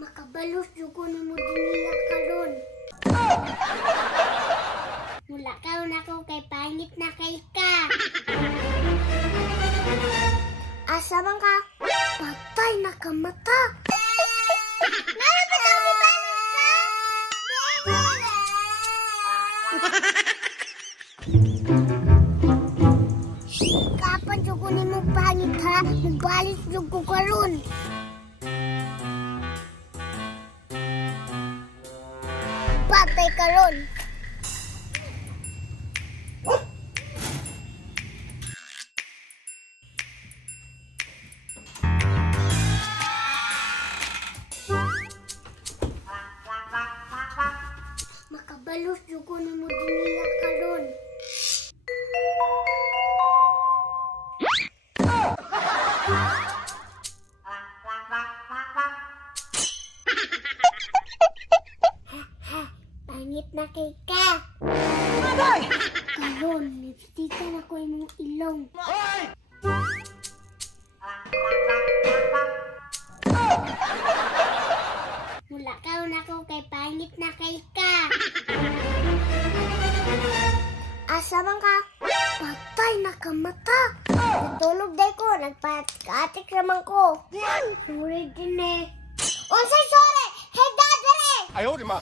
Makabalos yung ko ni mo dinila karon. Mula kaon ako kay pangit na kay ka. Asa man ka? Patay na ka mata. Nara pa daw ni pangit ka? Kapan yung ko ni mo pangit ha? Magbalis yung ko karon. Patay karon. Makabalos yung ko ni mo dinila karon. Pangit na kay ka. Karon, lipstikan ako imong ilong. Mula kaon ako kay pangit na kay ka. Asa man ka? Patay na ka mata. Natulog day ko, nagpatik naman ko. Sorry din eh. Unsay sorry? Hey, daddy! Ayaw, di ma.